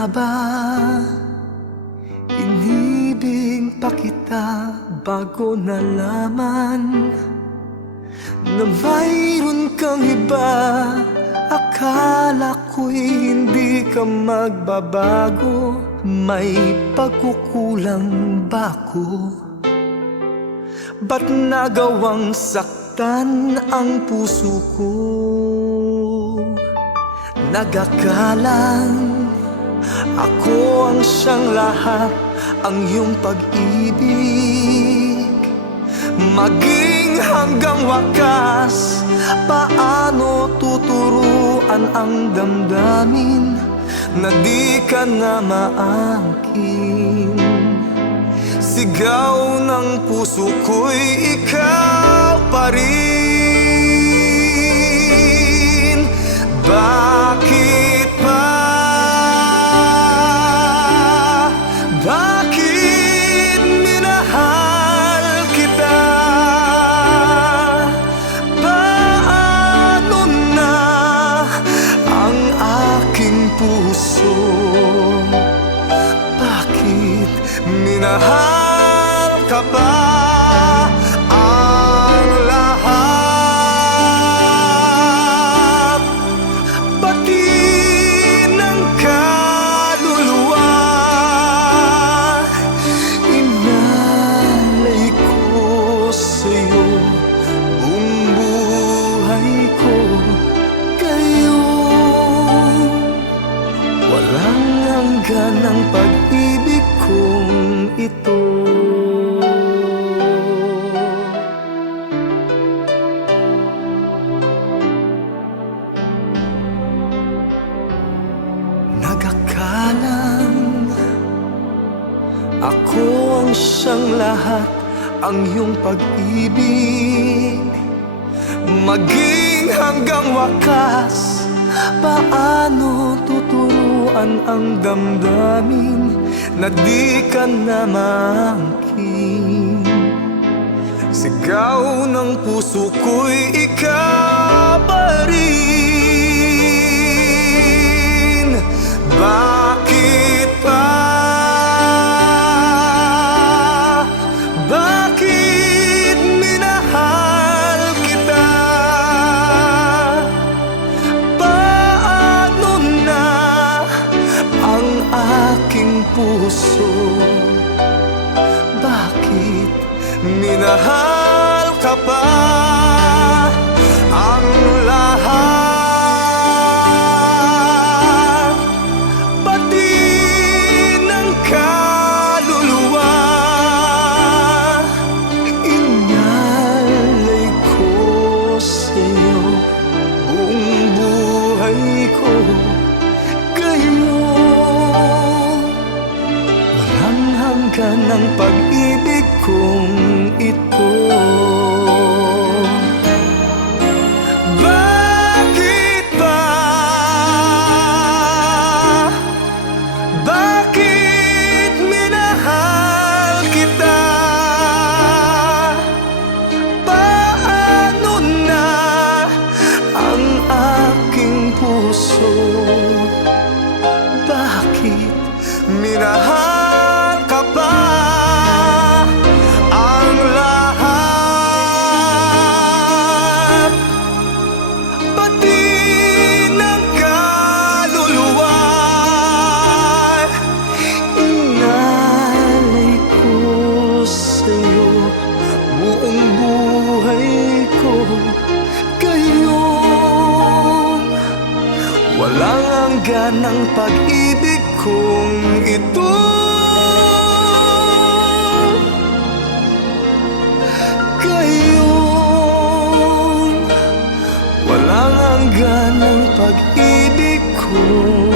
nga ba inibig pa kita bago nalaman na mayroon kang iba? Akala ko'y hindi ka magbabago. May pagkukulang ba ko? Ba't nagawang saktan ang puso ko? Nagakalang ako ang siyang lahat, ang iyong pag-ibig. Maging hanggang wakas, paano tuturuan ang damdamin na di ka na maangkin? Sigaw ng puso ko'y ikaw pa rin. Bakit pa? Bakit minahal kita? Paano na ang aking puso? Bakit minahal ka pa? Ang lahat, pati ng kaluluwa, inalay ko sa'yo. Buong buhay ko kayo. Walang hanggan ang pag-ibig kong ito. Nagakalang ako ang siyang lahat, ang iyong pag-ibig. Maging hanggang wakas, paano tuturuan ang damdamin na di ka na maangkin? Sigaw ng puso ko'y ikaw pa rin. Bakit pa? Bakit minahal kita? Paano na ang aking puso? Bakit minahal ka pa? Ang lahat, pati ng kaluluwa, inalay ko sa'yo. Buong buhay ko kayo. Walang hanggan ang pag-ibig kong ito. Bakit ba? Bakit minahal kita? Paano na ang aking puso? Bakit minahal ka pa? Ang lahat, pati ng kaluluwa, inalay ko sa'yo. Buong buhay ko kayo. Walang hanggan ang pag-ibig kong ito. Kayo. Walang hanggan ang pag-ibig ko.